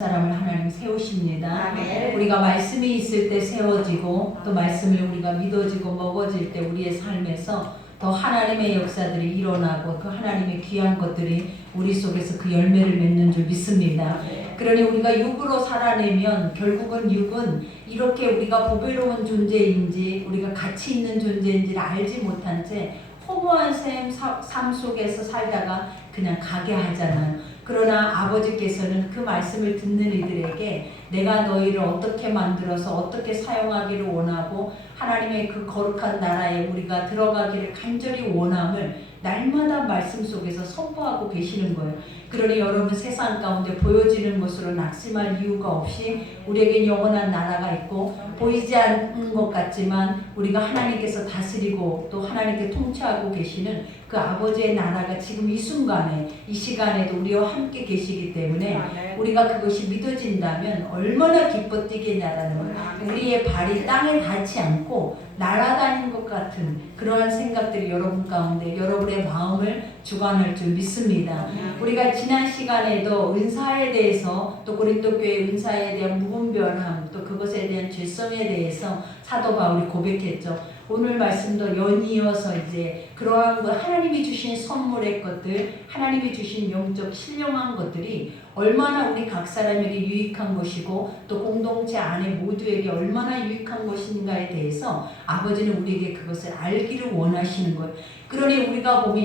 사람을 하나님 세우십니다. 아멘. 우리가 말씀이 있을 때 세워지고 또 말씀을 우리가 믿어지고 먹어질 때 우리의 삶에서 더 하나님의 역사들이 일어나고 그 하나님의 귀한 것들이 우리 속에서 그 열매를 맺는 줄 믿습니다. 그러니 우리가 육으로 살아내면 결국은 육은 이렇게 우리가 보배로운 존재인지 우리가 가치 있는 존재인지를 알지 못한 채 허무한 삶 속에서 살다가 그냥 가게 하잖아요. 그러나 아버지께서는 그 말씀을 듣는 이들에게 내가 너희를 어떻게 만들어서 어떻게 사용하기를 원하고 하나님의 그 거룩한 나라에 우리가 들어가기를 간절히 원함을 날마다 말씀 속에서 선포하고 계시는 거예요. 그러니 여러분 세상 가운데 보여지는 것으로 낙심할 이유가 없이 우리에게 영원한 나라가 있고 보이지 않는 것 같지만 우리가 하나님께서 다스리고 또 하나님께 통치하고 계시는 그 아버지의 나라가 지금 이 순간에 이 시간에도 우리와 함께 계시기 때문에 우리가 그것이 믿어진다면 얼마나 기뻐 뛰겠냐라는 거예요. 우리의 발이 땅에 닿지 않고 날아다니는 것 같은 그러한 생각들이 여러분 가운데 여러분의 마음을 주관할 줄 믿습니다. 우리가 지난 시간에도 은사에 대해서 또 고린도교회 은사에 대한 무분별함 또 그것에 대한 죄성에 대해서 사도 바울이 고백했죠. 오늘 말씀도 연이어서 이제 그러한 것 하나님이 주신 선물의 것들 하나님이 주신 영적 신령한 것들이 얼마나 우리 각 사람에게 유익한 것이고 또 공동체 안에 모두에게 얼마나 유익한 것인가에 대해서 아버지는 우리에게 그것을 알기를 원하시는 거예요. 그러니 우리가 보면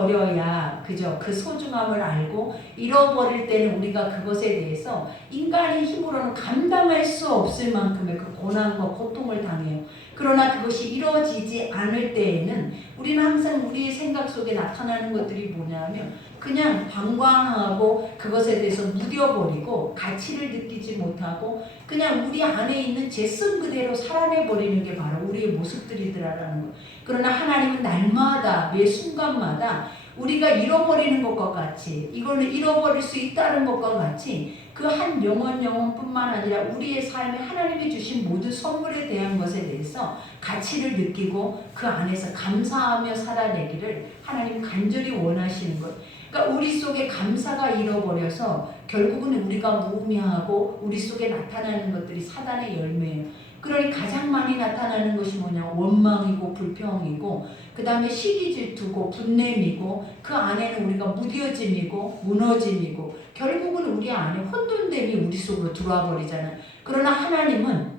잃어버려야 그죠? 그 소중함을 알고 잃어버릴 때는 우리가 그것에 대해서 인간의 힘으로는 감당할 수 없을 만큼의 그 고난과 고통을 당해요. 그러나 그것이 이루어지지 않을 때에는 우리는 항상 우리의 생각 속에 나타나는 것들이 뭐냐면 그냥 방광하고 그것에 대해서 무뎌버리고 가치를 느끼지 못하고 그냥 우리 안에 있는 죄성 그대로 살아내버리는 게 바로 우리의 모습들이더라라는 거. 그러나 하나님은 날마다 매 순간마다 우리가 잃어버리는 것과 같이 이거는 잃어버릴 수 있다는 것과 같이 그 한 영혼뿐만 아니라 우리의 삶에 하나님이 주신 모든 선물에 대한 것에 대해서 가치를 느끼고 그 안에서 감사하며 살아내기를 하나님 간절히 원하시는 것. 그러니까 우리 속에 감사가 잃어버려서 결국은 우리가 무의미하고 우리 속에 나타나는 것들이 사단의 열매예요. 그러니 가장 많이 나타나는 것이 뭐냐? 원망이고 불평이고 그 다음에 시기 질투고 분냄이고 그 안에는 우리가 무뎌짐이고 무너짐이고 결국은 우리 안에 혼돈됨이 우리 속으로 들어와 버리잖아요. 그러나 하나님은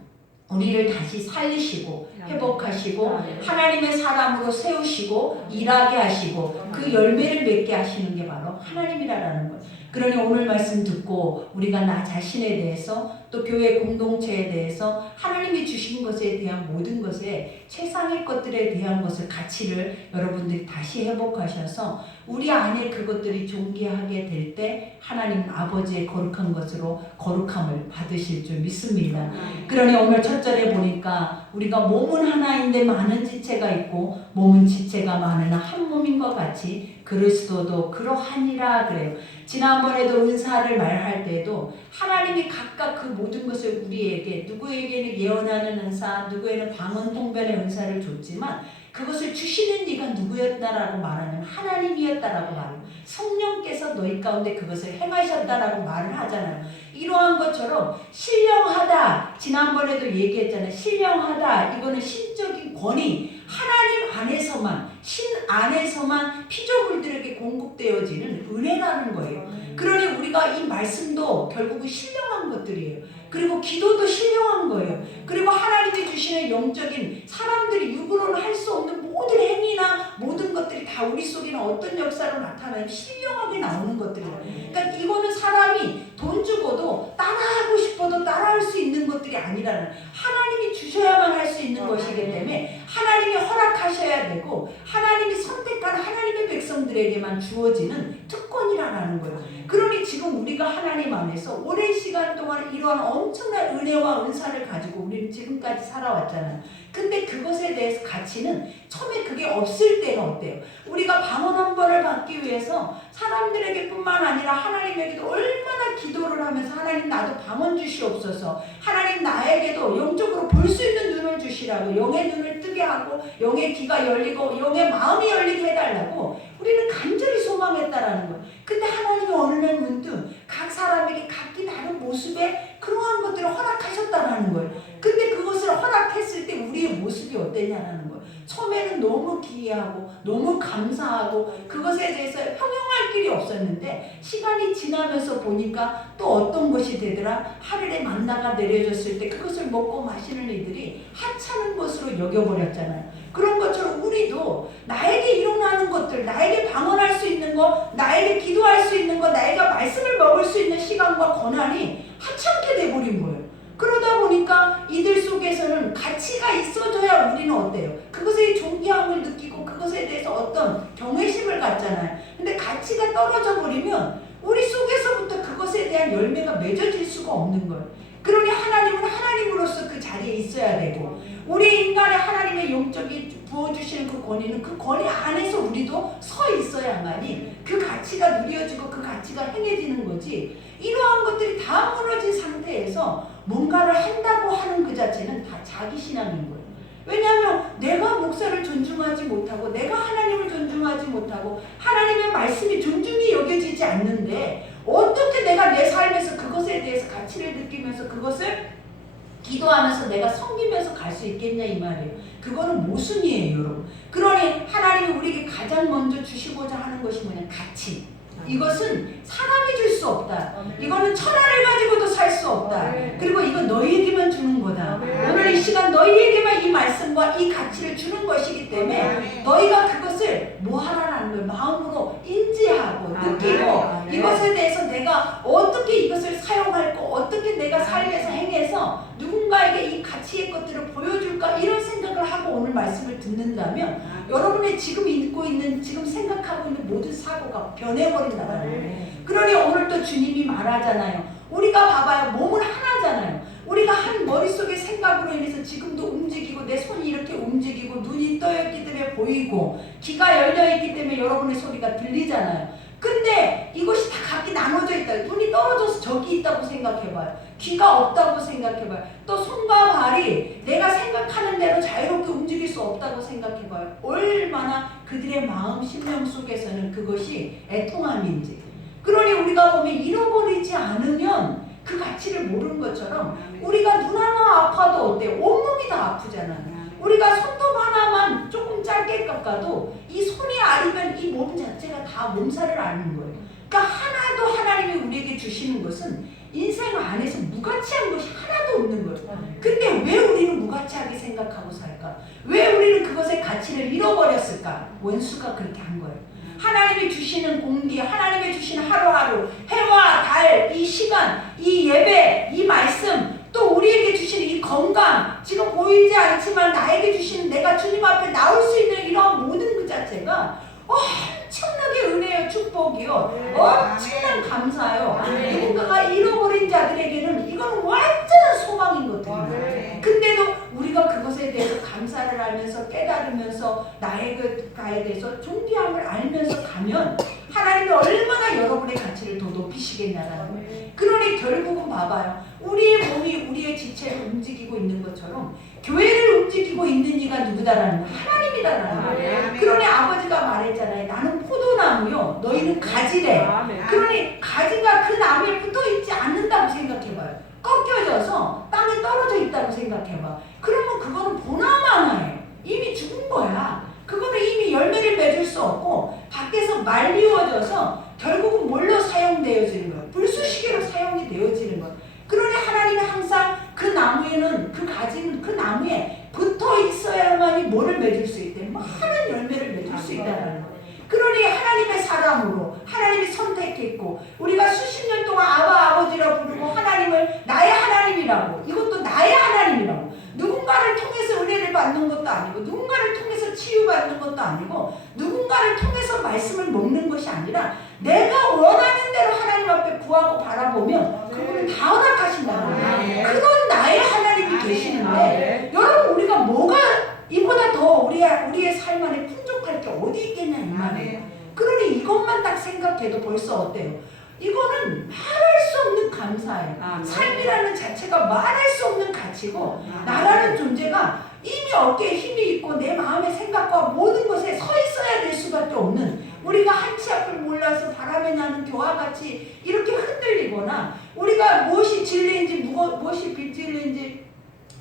우리를 다시 살리시고 회복하시고 하나님의 사람으로 세우시고 일하게 하시고 그 열매를 맺게 하시는 게 바로 하나님이라는 거예요. 그러니 오늘 말씀 듣고 우리가 나 자신에 대해서 또 교회 공동체에 대해서 하나님이 주신 것에 대한 모든 것에 최상의 것들에 대한 것을 가치를 여러분들이 다시 회복하셔서 우리 안에 그것들이 존귀하게 될 때 하나님 아버지의 거룩한 것으로 거룩함을 받으실 줄 믿습니다. 그러니 오늘 첫 절에 보니까 우리가 몸은 하나인데 많은 지체가 있고 몸은 지체가 많으나 한 몸인 것 같이 그리스도도 그러하니라 그래요. 지난번에도 은사를 말할 때도 하나님이 각각 그 모든 것을 우리에게 누구에게는 예언하는 은사, 누구에는 방언 통변의 은사를 줬지만 그것을 주시는 이가 누구였다라고 말하면 하나님이었다라고 말해요. 성령께서 너희 가운데 그것을 행하셨다라고 말을 하잖아요. 이러한 것처럼 신령하다. 지난번에도 얘기했잖아요. 신령하다. 이거는 신적인 권위. 하나님 안에서만 신 안에서만 피조물들에게 공급되어지는 은혜라는 거예요. 그러니 우리가 이 말씀도 결국은 신령한 것들이에요. 그리고 기도도 신령한 거예요. 그리고 하나님이 주시는 영적인 사람들이 육으로는 할 수 없는 모든 행위나 모든 것들이 다 우리 속에는 어떤 역사로 나타나면 신령하게 나오는 것들이에요. 그러니까 이거는 사람이 돈 주고도 따라하고 싶어도 따라할 수 있는 것들이 아니라는 하나님이 주셔야만 할 수 있는 것이기 때문에 하나님이 허락하셔야 되고 하나님이 선택한 하나님의 백성들에게만 주어지는 특권이라는 거예요. 그러니 지금 우리가 하나님 안에서 오랜 시간 동안 이러한 엄청난 은혜와 은사를 가지고 우리는 지금까지 살아왔잖아요. 근데 그것에 대해서 가치는 처음에 그게 없을 때는 어때요? 우리가 방언 한 번을 받기 위해서 사람들에게 뿐만 아니라 하나님에게도 얼마나 기도를 하면서 하나님 나도 방언 주시옵소서 하나님 나에게도 영적으로 볼 수 있는 눈을 주시라고 영의 눈을 뜨게 하고 영의 귀가 열리고 영의 마음이 열리게 해달라고 우리는 간절히 소망했다라는 거예요. 근데 하나님이 어느 날 문득 각 사람에게 각기 다른 모습의 그러한 것들을 허락하셨다라는 거예요. 근데 그것을 허락했을 때 우리의 모습이 어땠냐라는 거예요. 처음에는 너무 기이하고 너무 감사하고 그것에 대해서 형용할 길이 없었는데 시간이 지나면서 보니까 또 어떤 것이 되더라. 하늘의 만나가 내려졌을 때 그것을 먹고 마시는 이들이 하찮은 것으로 여겨버렸잖아요. 그런 것처럼 우리도 나에게 일어나는 것들, 나에게 방언할 수 있는 거, 나에게 기도할 수 있는 거, 나에게 말씀을 먹을 수 있는 시간과 권한이 하찮게 돼버린 거예요. 그러다 보니까 이들 속에서는 가치가 있어져야 우리는 어때요? 그것의 존귀함을 느끼고 그것에 대해서 어떤 경외심을 갖잖아요. 근데 가치가 떨어져 버리면 우리 속에서부터 그것에 대한 열매가 맺어질 수가 없는 거예요. 그러니 하나님은 하나님으로서 그 자리에 있어야 되고 우리 인간의 하나님의 영적이 부어주시는 그 권위는 그 권위 안에서 우리도 서 있어야만이 그 가치가 누려지고 그 가치가 행해지는 거지. 이러한 것들이 다 무너진 상태에서 뭔가를 한다고 하는 그 자체는 다 자기 신앙인 거예요. 왜냐하면 내가 목사를 존중하지 못하고 내가 하나님을 존중하지 못하고 하나님의 말씀이 존중이 여겨지지 않는데 어떻게 내가 내 삶에서 그것에 대해서 가치를 느끼면서 그것을 기도하면서 내가 섬기면서 갈 수 있겠냐 이 말이에요. 그거는 모순이에요, 여러분. 그러니 하나님이 우리에게 가장 먼저 주시고자 하는 것이 뭐냐? 가치. 이것은 사람이 줄 수 없다. 이거는 천하를 가지고도 살 수 없다. 그리고 이거 너희에게만 주는 거다. 오늘 이 시간 너희에게만 이 말씀과 이 가치를 주는 것이기 때문에 너희가 그것을 뭐 하라는 걸 마음으로 인지하고 느끼고 이것에 대해서 내가 어떻게 이것을 사용할 거 어떻게 내가 삶에서 행해서 누군가에게 이 가치의 것들을 보여줄까 이런 생각을 하고 오늘 말씀을 듣는다면 여러분의 지금 읽고 있는 지금 생각하고 있는 모든 사고가 변해버린다는 거예요. 그러니 오늘 또 주님이 말하잖아요. 우리가 봐봐요. 몸은 하나잖아요. 우리가 한 머릿속의 생각으로 인해서 지금도 움직이고 내 손이 이렇게 움직이고 눈이 떠있기 때문에 보이고 귀가 열려있기 때문에 여러분의 소리가 들리잖아요. 근데 이것이 다 각기 나눠져 있다. 눈이 떨어져서 저기 있다고 생각해봐요. 귀가 없다고 생각해봐요. 또 손과 발이 내가 생각하는 대로 자유롭게 움직일 수 없다고 생각해봐요. 얼마나 그들의 마음 심령 속에서는 그것이 애통함인지. 그러니 우리가 보면 잃어버리지 않으면 그 가치를 모르는 것처럼 우리가 눈 하나 아파도 어때요? 온몸이 다 아프잖아요. 우리가 손톱 하나만 조금 짧게 깎아도 이 손이 아리면 이 몸 자체가 다 몸살을 앓는 거예요. 그러니까 하나도 하나님이 우리에게 주시는 것은 인생 안에서 무가치한 것이 하나도 없는 거예요. 근데 왜 우리는 무가치하게 생각하고 살까? 왜 우리는 그것의 가치를 잃어버렸을까? 원수가 그렇게 한 거예요. 하나님이 주시는 공기, 하나님이 주시는 하루하루, 해와 달, 이 시간, 이 예배, 이 말씀, 또 우리에게 주시는 이 건강, 지금 보이지 않지만 나에게 주시는 내가 주님 앞에 나올 수 있는 이러한 모든 그 자체가 엄청나게 은혜요, 축복이요, 엄청난 감사요. 누군가가 잃어버린 자들에게는 이건 완전한 소망인 것들입니다. 근데도 우리가 그것에 대해서 감사를 알면서 깨달으면서 나에게 대해서 존귀함을 알면서 가면 하나님이 얼마나 여러분의 가치를 더 높이시겠냐라는 거예요. 그러니 결국은 봐봐요. 우리의 몸이 우리의 지체를 움직이고 있는 것처럼 교회를 움직이고 있는 이가 누구다라는 거예요. 하나님이다라는 거예요. 그러니 아버지가 말했잖아요. 나는 포도나무요. 너희는 가지래. 그러니 가지가 그 나무에 붙어있지 않는다고 생각해봐요. 꺾여져서 땅에 떨어져 있다고 생각해봐. 그러면 그거는 보나마 하나예요. 이미 죽은 거야. 그거는 이미 열매를 맺을 수 없고 밖에서 말리워져서 결국은 뭘로 사용되어지는 거예요. 불쑤시개로 사용이 되어지는 거예요. 그러니 하나님은 항상 그 나무에는 그 가지는 그 나무에 붙어 있어야만이 뭐를 맺을 수 있대. 많은 열매를 맺을 수 있다는 거예요. 그러니 하나님의 사람으로 하나님이 선택했고 우리가 수십 년 동안 아버지라 부르고 하나님을 나의 하나님이라고 이것도 나의 하나님이라고 누군가를 통해서 은혜를 받는 것도 아니고 누군가를 통해서 치유받는 것도 아니고 누군가를 통해서 말씀을 먹는 것이 아니라 내가 원하는 대로 하나님 앞에 구하고 바라보면 그분은 다 허락하신다는 거예요. 그런 나의 하나님이 계시는데 여러분 우리가 뭐가 이보다 더 우리의 삶 안에 풍족할 게 어디 있겠냐 이 말이에요. 그러니 이것만 딱 생각해도 벌써 어때요? 이거는 말할 수 없는 감사예요. 삶이라는 자체가 말할 수 없는 가치고 나라는 존재가 이미 어깨에 힘이 있고 내 마음의 생각과 모든 것에 서 있어야 될 수밖에 없는 우리가 한치 앞을 몰라서 바람에 나는 겨와 같이 이렇게 흔들리거나 우리가 무엇이 진리인지 무엇이 비진리인지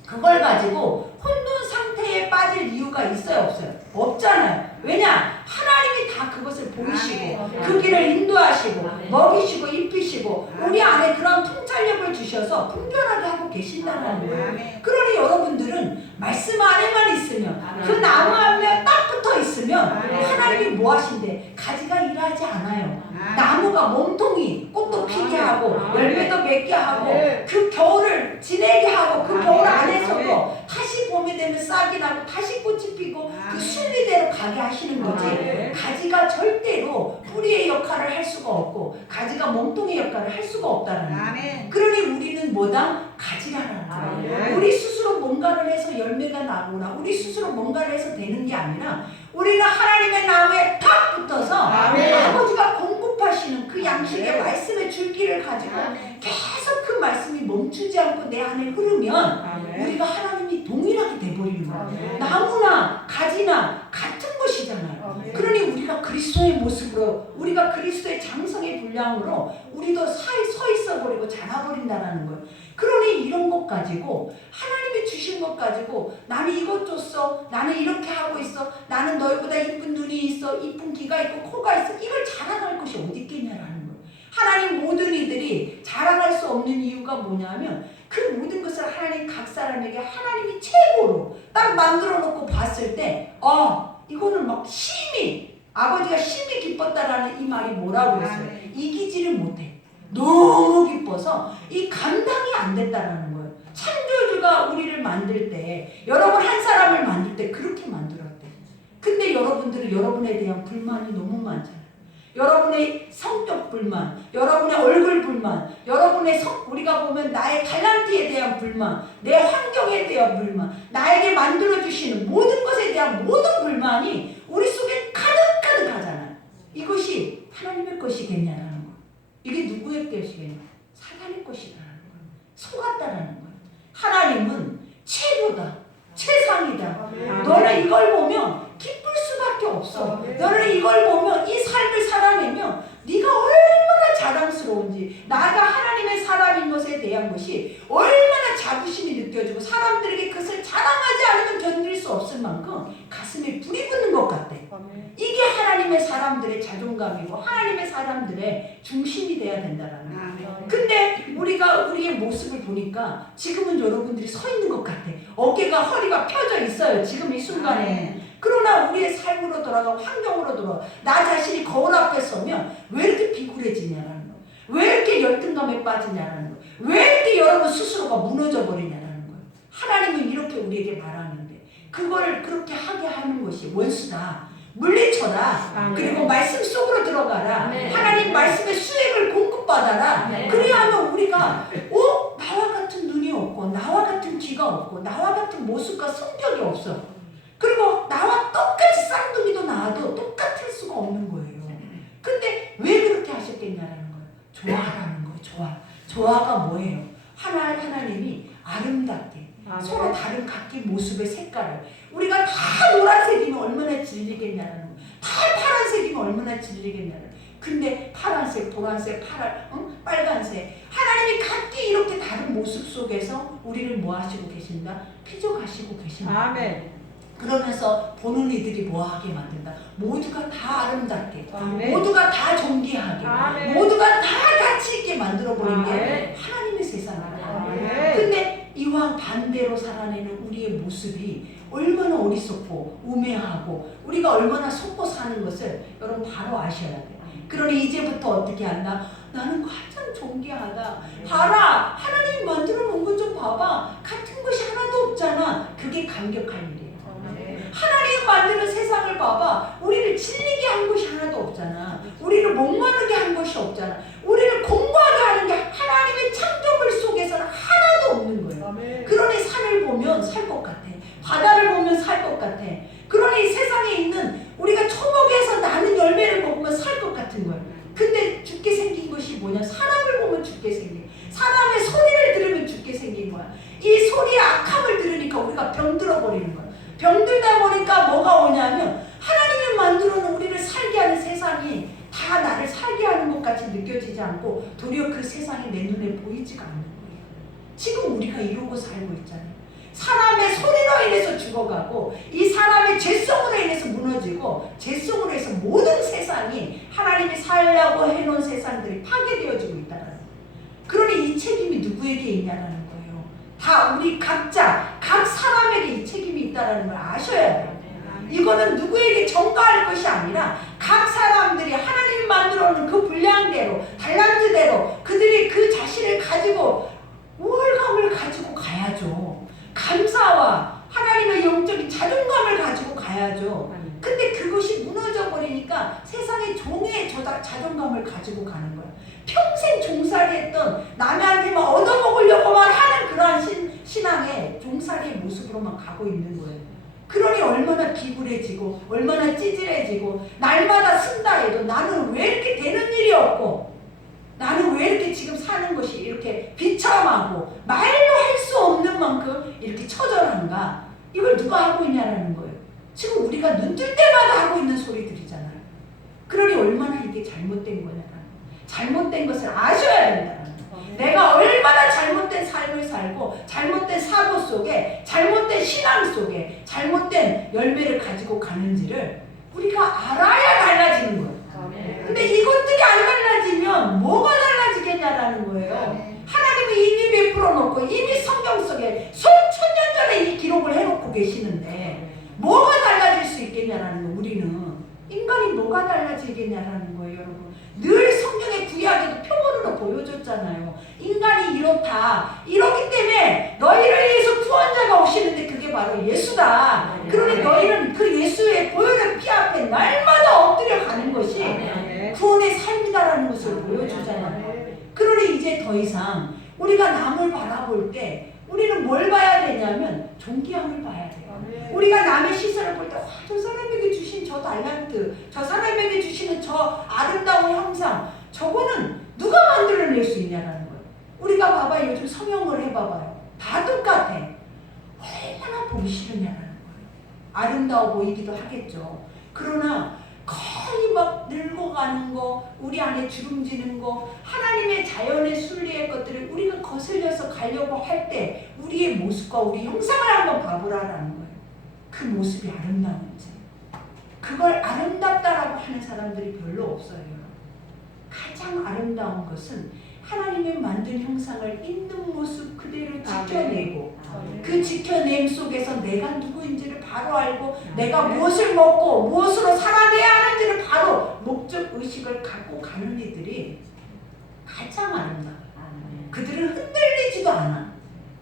그걸 가지고 혼돈 상태에 빠질 이유가 있어요, 없어요? 없잖아요. 왜냐? 하나님이 다 그것을 보이시고 그 길을 인도하시고 먹이시고 입히시고 우리 안에 그런 통찰력을 주셔서 분별하게 하고 계신다는 거예요. 그러니 여러분들은 말씀 안에만 있으면 그 나무 앞에 딱 붙어 있으면 하나님이 뭐 하신대? 가지가 일하지 않아요. 나무가 몸통이 꽃도 피게 하고 열매도 맺게 하고 그 겨울을 지내게 하고 그 겨울 안에서도 다시 봄이 되면 싹이 나고 다시 꽃이 피고 그 순리대로 가게 하시는 거지. 가지가 절대로 뿌리의 역할을 할 수가 없고 가지가 몸통의 역할을 할 수가 없다는 거예요. 그러니 우리는 뭐다? 가지라는 거예요. 우리 스스로 뭔가를 해서 열매가 나거나 우리 스스로 뭔가를 해서 되는 게 아니라 우리는 하나님의 나무에 탁 붙어서 아버지가 공급하시는 그 양식의 말씀의 줄기를 가지고 계속 그 말씀이 멈추지 않고 내 안에 흐르면 우리가 하나님이 동일하게 돼버리는 거예요. 나무나 가지나 같은 것이잖아요. 그러니 우리가 그리스도의 모습으로 우리가 그리스도의 장성의 분량으로 우리도 서 있어버리고 자라버린다는 거예요. 그러니 이런 것 가지고 하나님이 주신 것 가지고 나는 이것 줬어, 나는 이렇게 하고 있어, 나는 너희보다 이쁜 눈이 있어, 이쁜 귀가 있고 코가 있어, 이걸 자랑할 것이 어디 있겠냐라는 거예요. 하나님 모든 이들이 자랑할 수 없는 이유가 뭐냐면 그 모든 것을 하나님 각 사람에게 하나님이 최고로 딱 만들어 놓고 봤을 때 이거는 막 심히 아버지가 심히 기뻤다라는 이 말이 뭐라고 했어요? 이기지를 못해. 너무 기뻐서 이 감당이 안 됐다라는 거예요. 창조주가 우리를 만들 때 여러분 한 사람을 만들 때 그렇게 만들었대. 근데 여러분들은 여러분에 대한 불만이 너무 많잖아요. 여러분의 성격 불만, 여러분의 얼굴 불만, 여러분의 우리가 보면 나의 탤런트에 대한 불만, 내 환경에 대한 불만, 나에게 만들어주시는 모든 것에 대한 모든 불만이 우리 속에 가득가득하잖아요. 이것이 하나님의 것이겠냐라는 거예요. 이게 누구의 것이겠냐? 사단의 것이라는 거예요. 속았다라는 거예요. 하나님은 최고다, 최상이다. 너는 이걸 보면 기쁠 수밖에 없어. 너는 이걸 보면 이 삶을 살아내면 네가 얼마나 자랑스러운지, 나가 하나님의 사람인 것에 대한 것이 얼마나 자부심이 느껴지고 사람들에게 그것을 자랑하지 않으면 견딜 수 없을 만큼 가슴에 불이 붙는 것 같대. 이게 하나님의 사람들의 자존감이고 하나님의 사람들의 중심이 돼야 된다라는 거예요. 근데 우리가 우리의 모습을 보니까 지금은 여러분들이 서 있는 것 같아. 어깨가 허리가 펴져 있어요. 지금 이 순간에. 그러나 우리의 삶으로 돌아가고 환경으로 돌아가 나 자신이 거울 앞에 서면 왜 이렇게 비굴해지냐라는 거예요. 왜 이렇게 열등감에 빠지냐라는 거예요. 왜 이렇게 여러분 스스로가 무너져 버리냐라는 거예요. 하나님은 이렇게 우리에게 말하는데 그거를 그렇게 하게 하는 것이 원수다. 물리쳐라. 그리고 말씀 속으로 들어가라. 하나님 말씀의 수액을 공급받아라. 그래야만 우리가 나와 같은 눈이 없고 나와 같은 귀가 없고 나와 같은 모습과 성격이 없어. 그리고 나와 똑같이 쌍둥이도 낳아도 똑같을 수가 없는 거예요. 근데 왜 그렇게 하셨겠냐라는 거예요. 좋아라는 거예요. 조화가 뭐예요? 하나님이 아름답게 서로 다른 각기 모습의 색깔을 우리가 다 노란색이면 얼마나 질리겠냐는 거예요. 다 파란색이면 얼마나 질리겠냐는. 근데 파란색, 보라색, 빨간색 하나님이 각기 이렇게 다른 모습 속에서 우리를 뭐 하시고 계신다? 피조하시고 계신다. 아멘. 그러면서 보는 이들이 뭐하게 만든다. 모두가 다 아름답게, 모두가 다 존귀하게, 모두가 다 가치 있게 만들어버린 게 하나님의 세상이에요. 근데 이와 반대로 살아내는 우리의 모습이 얼마나 어리석고 우매하고 우리가 얼마나 속고 사는 것을 여러분 바로 아셔야 돼요. 그러니 이제부터 어떻게 한다? 나는 가장 존귀하다. 봐라, 하나님이 만들어 놓은 것 좀 봐봐. 같은 것이 하나도 없잖아. 그게 감격할 일이에요. 하나님 만드는 세상을 봐봐. 우리를 질리게 한 것이 하나도 없잖아. 우리를 목마르게 한 것이 없잖아. 우리를 공부하게 하는 게 하나님의 창조물 속에서는 하나도 없는 거예요. 그러니 산을 보면 살 것 같아. 바다를 보면 살 것 같아. 그러니 세상에 있는 우리가 초목에서 나는 열매를 먹으면 살 것 같은 거예요. 근데 죽게 생긴 것이 뭐냐? 사람을 보면 죽게 생긴, 사람의 소리를 들으면 죽게 생긴 거야. 이 소리의 악함을 들으니까 우리가 병들어 버리는 거야. 병들다 보니까 뭐가 오냐면 하나님이 되지가 않는 거예요. 지금 우리가 이러고 살고 있잖아요. 사람의 소리로 인해서 죽어가고 이 사람의 죄성으로 인해서 무너지고 죄성으로 해서 모든 세상이 하나님이 살려고 해놓은 세상들이 파괴되어지고 있다는 거예요. 그러니 이 책임이 누구에게 있냐라는 거예요. 다 우리 각자 각 사람에게 이 책임이 있다는 걸 아셔야 돼요. 이거는 누구에게 전가할 것이 아니라 각 사람들이 하나님이 만들어 놓은 그 분량대로 달란트대로 그들이 그 자신을 가지고 우월감을 가지고 가야죠. 감사와 하나님의 영적인 자존감을 가지고 가야죠. 근데 그것이 무너져 버리니까 세상의 종의 자존감을 가지고 가는 거예요. 평생 종살이했던 남한테만 얻어먹으려고만 하는 그러한 신앙의 종살이의 모습으로만 가고 있는 거예요. 그러니 얼마나 비굴해지고 얼마나 찌질해지고 날마다 쓴다 해도 나는 왜 이렇게 되는 일이 없고 나는 왜 이렇게 지금 사는 것이 이렇게 비참하고 말로 할 수 없는 만큼 이렇게 처절한가? 이걸 누가 하고 있냐라는 거예요. 지금 우리가 눈 뜰 때마다 하고 있는 소리들이잖아요. 그러니 얼마나 이게 잘못된 거냐라는 거예요. 잘못된 것을 아셔야 된다는 거예요. 내가 얼마나 잘못된 삶을 살고 잘못된 사고 속에 잘못된 신앙 속에 잘못된 열매를 가지고 가는지를 우리가 알아야 달라지는 거예요. 근데 이것들이 안 달라지면 뭐가 달라지겠냐라는 거예요. 하나님이 이미 베풀어 놓고 이미 성경 속에 수천 년 전에 이 기록을 해놓고 계시는데 뭐가 달라질 수 있겠냐라는 거예요. 우리는 인간이 뭐가 달라지겠냐라는 거예요. 여러분 늘 성경의 구약에도 표본으로 보여줬잖아요. 인간이 이렇다. 이렇기 때문에 너희를 위해서 구원자가 오시는데 그게 바로 예수다. 그러니 너희는 그 예수의 보혈의 피 앞에 날마다 엎드려 가는 것이 구원의 삶이다라는 것을 보여주잖아요. 그러니 이제 더 이상 우리가 남을 바라볼 때 우리는 뭘 봐야 되냐면 존귀함을 봐야 돼요. 우리가 남의 시선을 볼 때 와, 저 사람에게 주신 저 달란트, 저 사람에게 주시는 저 아름다운 형상, 저거는 누가 만들어낼 수 있냐라는 거예요. 우리가 봐봐요. 요즘 성형을 해봐봐요. 다 똑같아. 얼마나 보기 싫으냐라는 거예요. 아름다워 보이기도 하겠죠. 그러나 거의 막 늙어가는 거, 우리 안에 주름지는 거, 하나님의 자연의 순리의 것들을 우리가 거슬려서 가려고 할 때 우리의 모습과 우리 형상을 한번 봐보라라는 거예요. 그 모습이 아름다운지. 그걸 아름답다라고 하는 사람들이 별로 없어요. 가장 아름다운 것은 하나님의 만든 형상을 있는 모습 그대로 지켜내고 그 지켜냄 속에서 내가 누구인지를 바로 알고 내가 무엇을 먹고 무엇으로 살아내야 하는지를 바로 목적의식을 갖고 가는 이들이 가장 아름다워요. 그들은 흔들리지도 않아.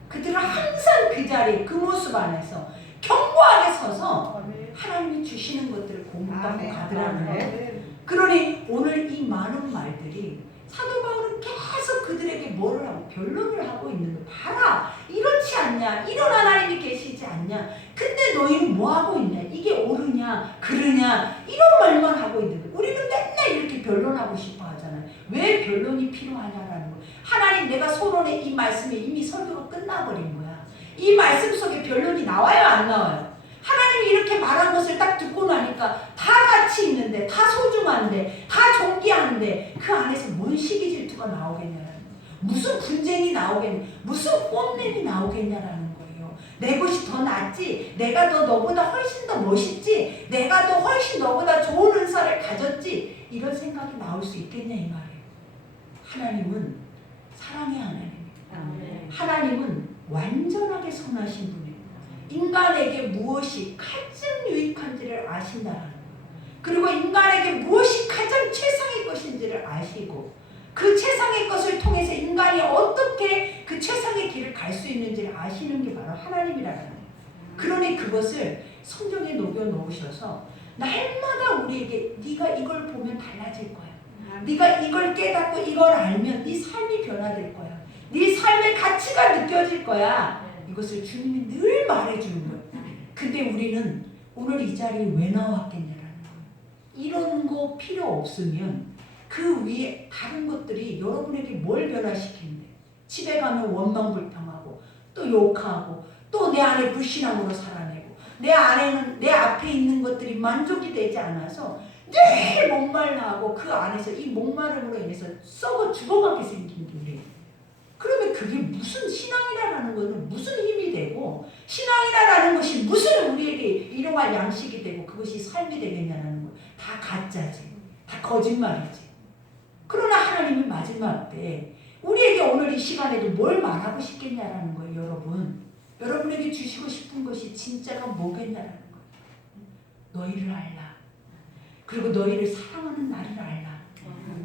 그들은 항상 그 자리, 그 모습 안에서 견고하게 서서 하나님이 주시는 것들을 공부하고 가더라는 거예요. 그러니 오늘 이 많은 말들이 사도 바울은 계속 그들에게 뭐를 하고 변론을 하고 있는 거예요. 봐라, 이렇지 않냐, 이런 하나님이 계시지 않냐, 근데 너희는 뭐 하고 있냐, 이게 옳으냐 그르냐 이런 말만 하고 있는 거예요. 우리는 맨날 이렇게 변론하고 싶어 하잖아요. 왜 변론이 필요하냐라는 거예요. 하나님, 내가 서론에 이 말씀이 이미 설교가 끝나버린 거야. 이 말씀 속에 변론이 나와요, 안 나와요? 하나님이 이렇게 말한 것을 딱 듣고 나니까 다 가치 있는데, 다 소중한데, 다 존귀한데 그 안에서 뭔 시기 질투가 나오겠냐라는 거예요. 무슨 분쟁이 나오겠냐, 무슨 뽐냄이 나오겠냐라는 거예요. 내 것이 더 낫지, 내가 더 너보다 훨씬 더 멋있지, 내가 더 훨씬 너보다 좋은 은사를 가졌지, 이런 생각이 나올 수 있겠냐 이 말이에요. 하나님은 사랑의 하나님입니다. 하나님은 완전하게 선하신 분이에요. 인간에게 무엇이 가장 유익한지를 아신다는 거예요. 그리고 인간에게 무엇이 가장 최상의 것인지를 아시고 그 최상의 것을 통해서 인간이 어떻게 그 최상의 길을 갈 수 있는지를 아시는 게 바로 하나님이라는 거예요. 그러니 그것을 성경에 녹여 놓으셔서 날마다 우리에게 네가 이걸 보면 달라질 거야. 네가 이걸 깨닫고 이걸 알면 네 삶이 변화될 거야. 네 삶의 가치가 느껴질 거야. 이것을 주님이 늘 말해주는 거예요. 근데 우리는 오늘 이 자리에 왜 나왔겠냐라는 거예요. 이런 거 필요 없으면 그 위에 다른 것들이 여러분에게 뭘 변화시키는데, 집에 가면 원망불평하고 또 욕하고 또 내 안에 불신앙으로 살아내고 내 안에는 내 앞에 있는 것들이 만족이 되지 않아서 늘 목말라하고 그 안에서 이 목마름으로 인해서 썩어 죽어가게 생긴 우리. 그러면 그게 무슨 신앙이라는 것은 무슨 힘이 되고 신앙이라는 것이 무슨 우리에게 일용할 양식이 되고 그것이 삶이 되겠냐는 거예요. 다 가짜지. 다 거짓말이지. 그러나 하나님이 마지막 때 우리에게 오늘 이 시간에도 뭘 말하고 싶겠냐라는 거예요. 여러분. 여러분에게 주시고 싶은 것이 진짜가 뭐겠냐라는 거예요. 너희를 알라. 그리고 너희를 사랑하는 나를 알라.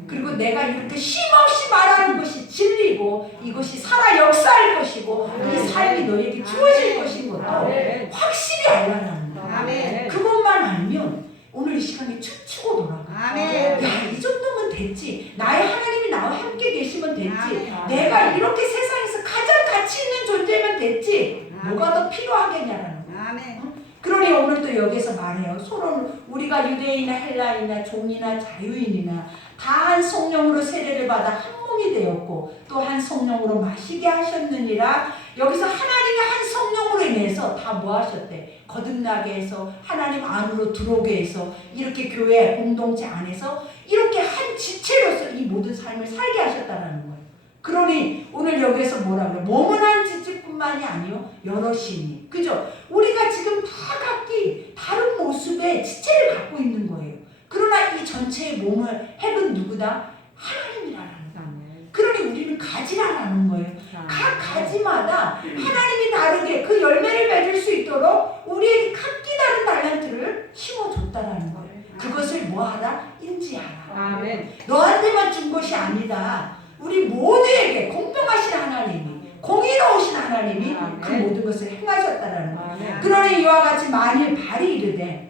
그리고 내가 이렇게 쉼없이 말하는 것이 진리고 이것이 살아 역사할 것이고 이 삶이 너희에게 주어질 것인 것도 확실히 알라라는 거예요. 그것만 알면 오늘 이 시간에 춤추고 돌아가. 야, 이 정도면 됐지. 나의 하나님이 나와 함께 계시면 됐지. 내가 이렇게 세상에서 가장 가치 있는 존재면 됐지. 뭐가 더 필요하겠냐라는 거예요. 그러니 오늘 또 여기서 말해요. 서로 우리가 유대인이나 헬라인이나 종이나 자유인이나 다 한 성령으로 세례를 받아 한 몸이 되었고 또 한 성령으로 마시게 하셨느니라. 여기서 하나님이 한 성령으로 인해서 다 뭐 하셨대? 거듭나게 해서 하나님 안으로 들어오게 해서 이렇게 교회 공동체 안에서 이렇게 한 지체로서 이 모든 삶을 살게 하셨다는 거예요. 그러니 오늘 여기서 뭐라 그래? 몸은 한 지체뿐만이 아니요 여럿이니. 그죠? 우리가 지금 다 각기 다른 모습의 지체를 갖고 있는 거예요. 그러나 이 전체의 몸을 핵은 누구다? 하나님이라는 거예요. 그러니 우리는 가지라는 거예요. 각 가지마다 하나님이 다르게 그 열매를 맺을 수 있도록 우리에게 각기 다른 달란트를 심어줬다라는 거예요. 그것을 뭐하라? 인지하라. 아멘. 너한테만 준 것이 아니다. 우리 모두에게 공평하신 하나님이 공의로우신 하나님이 그 모든 것을 행하셨다라는 거예요. 그러니 이와 같이 만일 발이 이르되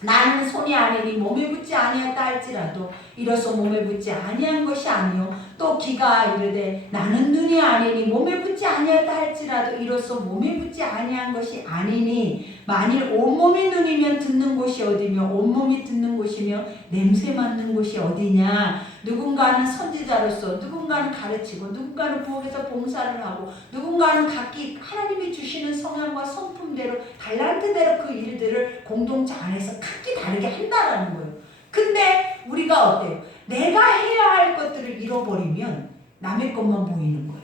나는 손이 아니니 몸에 붙지 아니었다 할지라도 이로써 몸에 붙지 아니한 것이 아니요 또 귀가 이르되 나는 눈이 아니니 몸에 붙지 아니었다 할지라도 이로써 몸에 붙지 아니한 것이 아니니 만일 온몸이 눈이면 듣는 곳이 어디며 온몸이 듣는 곳이며 냄새 맡는 곳이 어디냐. 누군가는 선지자로서 누군가는 가르치고 누군가는 부엌에서 봉사를 하고 누군가는 각기 하나님이 주시는 성향과 성품대로 달란트대로 그 일들을 공동체 안에서 각기 다르게 한다라는 거예요. 근데 우리가 어때요? 내가 해야 할 것들을 잃어버리면 남의 것만 보이는 거예요.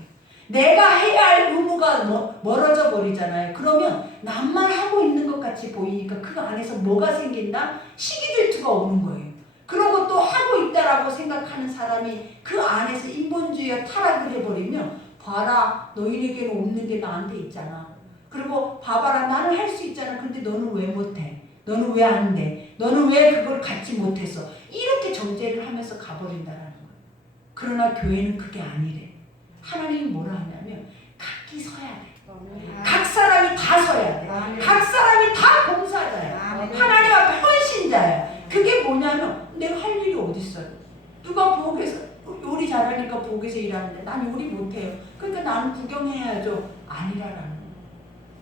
내가 해야 할 의무가 멀어져 버리잖아요. 그러면 남만 하고 있는 것 같이 보이니까 그 안에서 뭐가 생긴다? 시기질투가 오는 거예요. 그러고 또 하고 있다라고 생각하는 사람이 그 안에서 인본주의와 타락을 해버리면 봐라 너희에게는 없는 게 나한테 있잖아. 그리고 봐봐라 나는 할 수 있잖아. 근데 너는 왜 못해? 너는 왜 안 돼? 너는 왜 그걸 갖지 못해서? 이렇게 정죄를 하면서 가버린다라는 거예요. 그러나 교회는 그게 아니래. 하나님이 뭐라 하냐면 각기 서야 돼. 각 사람이 다 서야 돼. 각 사람이 다 봉사자야. 하나님 앞에 헌신자야. 그게 뭐냐면 내가 할 일이 어딨어요. 누가 부엌에서 요리 잘하니까 부엌에서 일하는데 난 요리 못해요. 그러니까 나는 구경해야죠. 아니라라는 거예요.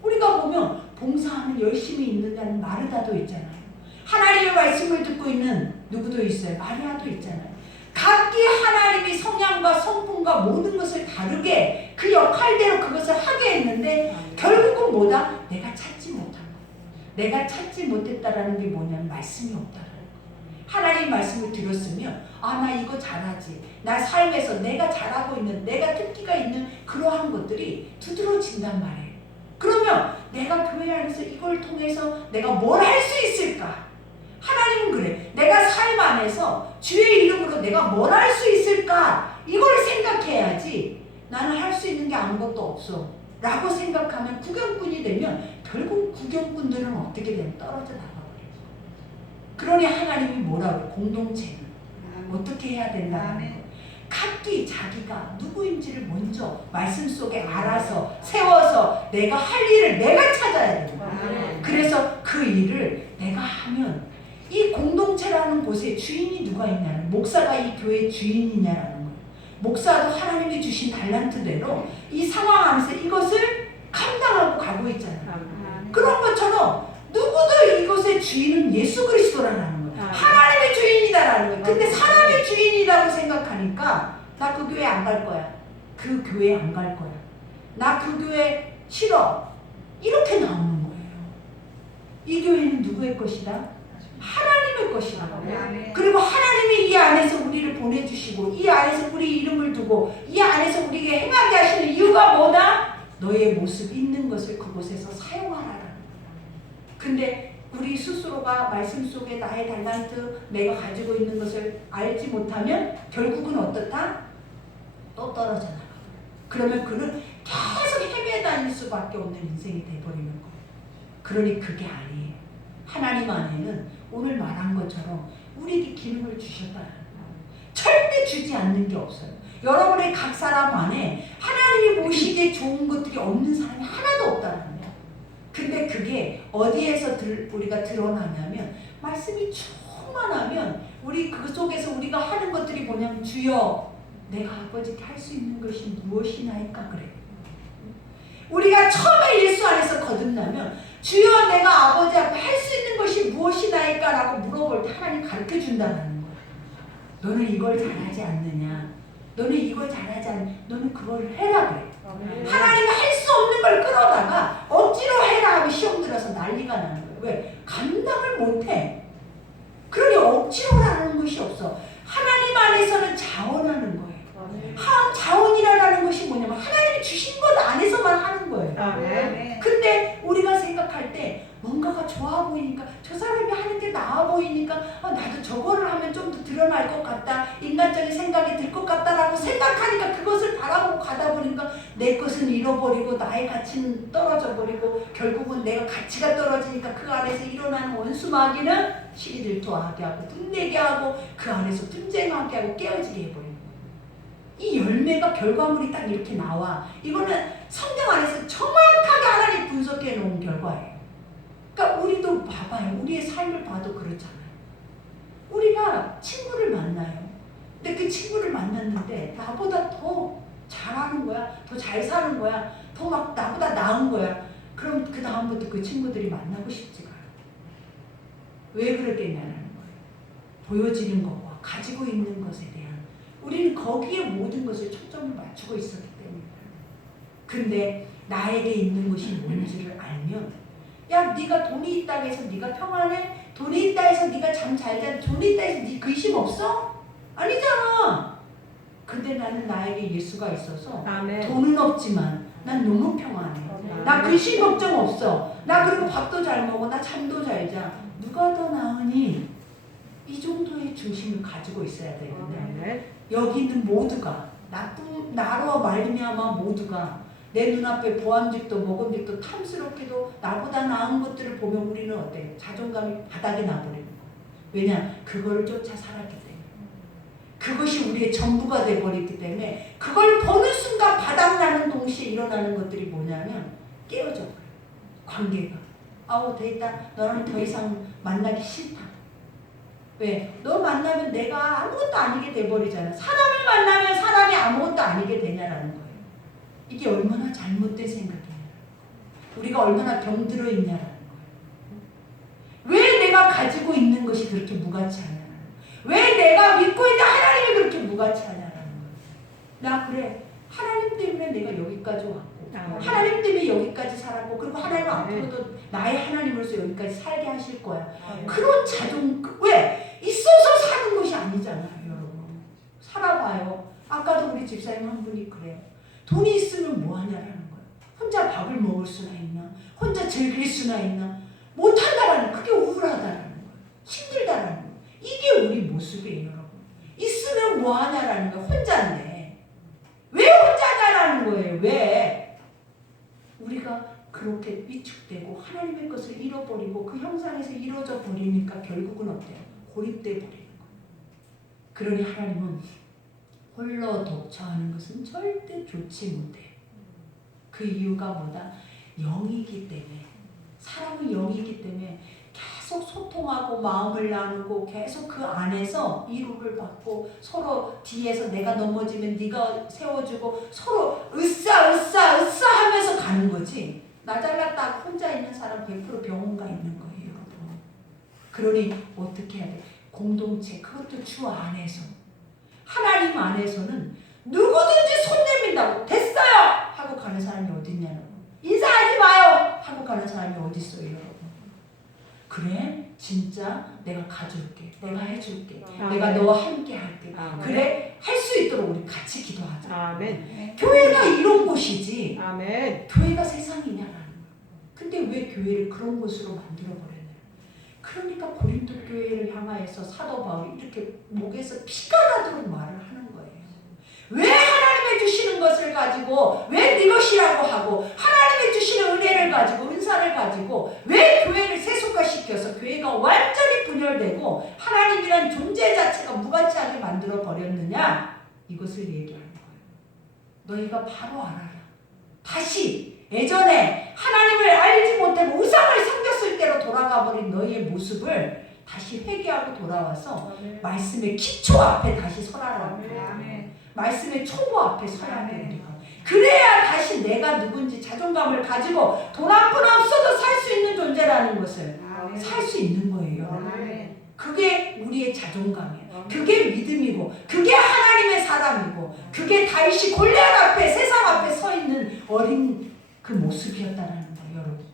우리가 보면 봉사하는 열심히 있는 자는 마르다도 있잖아요. 하나님의 말씀을 듣고 있는 누구도 있어요. 마리아도 있잖아요. 각기 하나님이 성향과 성품과 모든 것을 다르게 그 역할대로 그것을 하게 했는데 결국은 뭐다? 내가 찾지 못한 거. 내가 찾지 못했다라는 게 뭐냐면 말씀이 없다라는 거. 하나님 말씀을 들었으면 아, 나 이거 잘하지. 나 삶에서 내가 잘하고 있는 내가 특기가 있는 그러한 것들이 두드러진단 말이에요. 그러면 내가 교회 안에서 이걸 통해서 내가 뭘 할 수 있을까? 하나님은 그래. 내가 삶 안에서 주의 이름으로 내가 뭘 할 수 있을까? 이걸 생각해야지. 나는 할 수 있는 게 아무것도 없어. 라고 생각하면 구경꾼이 되면 결국 구경꾼들은 어떻게 되면 떨어져 나가버려요. 그러니 하나님이 뭐라고 해요? 공동체는 어떻게 해야 된다는 거예요. 각기 자기가 누구인지를 먼저 말씀 속에 알아서 세워서 내가 할 일을 내가 찾아야 되는 거예요. 그래서 그 일을 내가 하면 이 공동체라는 곳에 주인이 누가 있냐는 목사가 이 교회의 주인이냐라는 거예요. 목사도 하나님이 주신 달란트대로 이 상황 안에서 이것을 감당하고 가고 있잖아요. 그런 것처럼 누구도 이것의 주인은 예수 그리스도라는 거예요. 하나님의 주인이다라는 거예요. 근데 사람의 주인이라고 생각하니까 나 그 교회 안 갈 거야. 그 교회 안 갈 거야. 나 그 교회 싫어. 이렇게 나오는 거예요. 이 교회는 누구의 것이다? 하나님의 하나님의 것이라고. 그리고 하나님이 이 안에서 우리를 보내주시고 이 안에서 우리 이름을 두고 이 안에서 우리에게 행하게 하시는 이유가 뭐다? 너의 모습이 있는 것을 그곳에서 사용하라는 거야. 근데 우리 스스로가 말씀 속에 나의 달란트, 내가 가지고 있는 것을 알지 못하면 결국은 어떻다? 또 떨어져 나가. 그러면 그는 계속 헤매다닐 수밖에 없는 인생이 돼버리는 거예요. 그러니 그게 아니에요. 하나님 안에는 오늘 말한 것처럼 우리에게 기능을 주셨다는 거예요. 절대 주지 않는 게 없어요. 여러분의 각 사람 안에 하나님이 보시기에 좋은 것들이 없는 사람이 하나도 없다는 거예요. 근데 그게 어디에서 우리가 드러나냐면 말씀이 충만하면 우리 그 속에서 우리가 하는 것들이 뭐냐면 주여 내가 아버지께 할 수 있는 것이 무엇이나이까 그래. 우리가 처음에 예수 안에서 거듭나면 주여 내가 아버지 앞에 할 수 있는 것이 무엇이나이까 라고 물어볼 때 하나님 가르쳐 준다는 거야. 너는 이걸 잘하지 않느냐, 너는 이걸 잘하지 않느냐, 너는 그걸 해라 그래. 하나님이 할 수 없는 걸 끌어다가 억지로 해라 하면 시험 들어서 난리가 나는 거예요. 왜? 감당을 못해. 그러니 억지로 하라는 것이 없어. 하나님 안에서는 자원하는 거예요. 자원이라는 것이 뭐냐면 하나님이 주신 것 안에서만 하는 거예요. 근데 우리가 생각할 때 뭔가가 좋아 보이니까 저 사람이 하는 게 나아 보이니까 나도 저거를 하면 좀 더 드러날 것 같다, 인간적인 생각이 들 것 같다라고 생각하니까 그것을 바라보고 가다 보니까 내 것은 잃어버리고 나의 가치는 떨어져 버리고 결국은 내가 가치가 떨어지니까 그 안에서 일어나는 원수 마귀는 시기질투하게 하고 분내게 하고 그 안에서 분쟁하게 하고 깨어지게 해버리는 거예요. 이 열매가 결과물이 딱 이렇게 나와. 이거는 성경 안에서 정확하게 하나님 분석해 놓은 결과예요. 그러니까 우리도 봐봐요. 우리의 삶을 봐도 그렇잖아요. 우리가 친구를 만나요. 근데 그 친구를 만났는데 나보다 더 잘하는 거야. 더 잘 사는 거야. 더 막 나보다 나은 거야. 그럼 그 다음부터 그 친구들이 만나고 싶지가 않아요. 왜 그러겠냐는 거예요. 보여지는 것과 가지고 있는 것에 대한 우리는 거기에 모든 것을 초점을 맞추고 있었기 때문이에요. 근데 나에게 있는 것이 뭔지를 알면 야 네가 돈이 있다 해서 네가 평안해? 돈이 있다 해서 네가 잠 잘 자? 돈이 있다 해서 네 근심 없어? 아니잖아. 근데 나는 나에게 예수가 있어서 아멘. 돈은 없지만 난 너무 평안해. 나 근심 걱정 없어. 나 그리고 밥도 잘 먹어. 나 잠도 잘 자. 누가 더 나으니? 이 정도의 중심을 가지고 있어야 되는데 여기 있는 모두가 나로 말미암아 모두가 내 눈앞에 보암직도 먹음직도 탐스럽게도 나보다 나은 것들을 보면 우리는 어때요? 자존감이 바닥에 나버리는 거예요. 왜냐? 그거를 쫓아 살았기 때문에. 그것이 우리의 전부가 돼버리기 때문에 그걸 보는 순간 바닥나는 동시에 일어나는 것들이 뭐냐면 깨어져 버려요. 관계가. 아우 됐다. 너랑 더 이상 만나기 싫다. 왜? 너 만나면 내가 아무것도 아니게 돼버리잖아. 사람을 만나면 사람이 아무것도 아니게 되냐라는 거예요. 이게 얼마나 잘못된 생각이냐. 우리가 얼마나 병들어 있냐라는 거예요. 왜 내가 가지고 있는 것이 그렇게 무가치 하냐라는 거예요. 왜 내가 믿고 있는 하나님이 그렇게 무가치 하냐라는 거예요. 나 그래. 하나님 때문에 내가 여기까지 왔고 하나님 때문에 여기까지 살았고 그리고 하나님은 앞으로도 나의 하나님으로서 여기까지 살게 하실 거야. 그런 왜? 있어서 사는 것이 아니잖아요. 여러분. 살아봐요. 아까도 우리 집사님 한 분이 그래요. 돈이 있으면 뭐 하냐라는 거예요. 혼자 밥을 먹을 수나 있나? 혼자 즐길 수나 있나? 못한다라는 그게 우울하다라는 거예요. 힘들다라는 거예요. 이게 우리 모습이에요. 여러분. 있으면 뭐 하냐라는 거예요. 혼자인데. 왜 혼자냐라는 거예요. 왜? 우리가 그렇게 위축되고 하나님의 것을 잃어버리고 그 형상에서 이루어져 버리니까 결국은 어때요? 고립돼 버리는 거예요. 그러니 하나님은 홀로 독처하는 것은 절대 좋지 못해요. 그 이유가 뭐다? 영이기 때문에. 사람은 영이기 때문에 계속 소통하고 마음을 나누고 계속 그 안에서 위로를 받고 서로 뒤에서 내가 넘어지면 네가 세워주고 서로 으쌰 하면서 가는 거지. 나 잘났다 혼자 있는 사람 100% 병원 가 있는 거예요. 여러분. 그러니 어떻게 해야 돼? 공동체 그것도 주 안에서 하나님 안에서는 누구든지 손 내민다고 됐어요 하고 가는 사람이 어디 있냐는 인사하지 마요 하고 가는 사람이 어디 있어요. 여러분. 그래? 진짜 내가 가줄게. 내가 해줄게. 아멘. 내가 너와 함께 할게. 아멘. 그래? 할 수 있도록 우리 같이 기도하자. 아멘. 교회가 이런 곳이지. 아멘. 교회가 세상이냐라는 거야. 근데 왜 교회를 그런 곳으로 만들어버렸냐. 그러니까 고린도 교회를 향하여서 사도 바울이 이렇게 목에서 피가 나도록 말을 하는 거예요. 왜 하나님의 주시는 것을 가지고 왜 네 것이라고 하고 하나님의 주시는 은혜를 가지고 은사를 가지고 왜 교회를 세속화시켜서 교회가 완전히 분열되고 하나님이란 존재 자체가 무가치하게 만들어 버렸느냐, 이것을 얘기하는 거예요. 너희가 바로 알아야 다시 예전에 하나님을 알지 못하고 우상을 섬겼을 때로 돌아가 버린 너희의 모습을 다시 회개하고 돌아와서 말씀의 기초 앞에 다시 서라라는 거예요. 말씀의 초보 앞에 서야 돼 우리가. 그래야 다시 내가 누군지 자존감을 가지고 돈 한 푼 없어도 살 수 있는 존재라는 것을 살 수 있는 거예요. 그게 우리의 자존감이에요. 그게 믿음이고 그게 하나님의 사람이고 그게 다윗이 골리앗 앞에 세상 앞에 서 있는 어린 그 모습이었다라는 거예요, 여러분.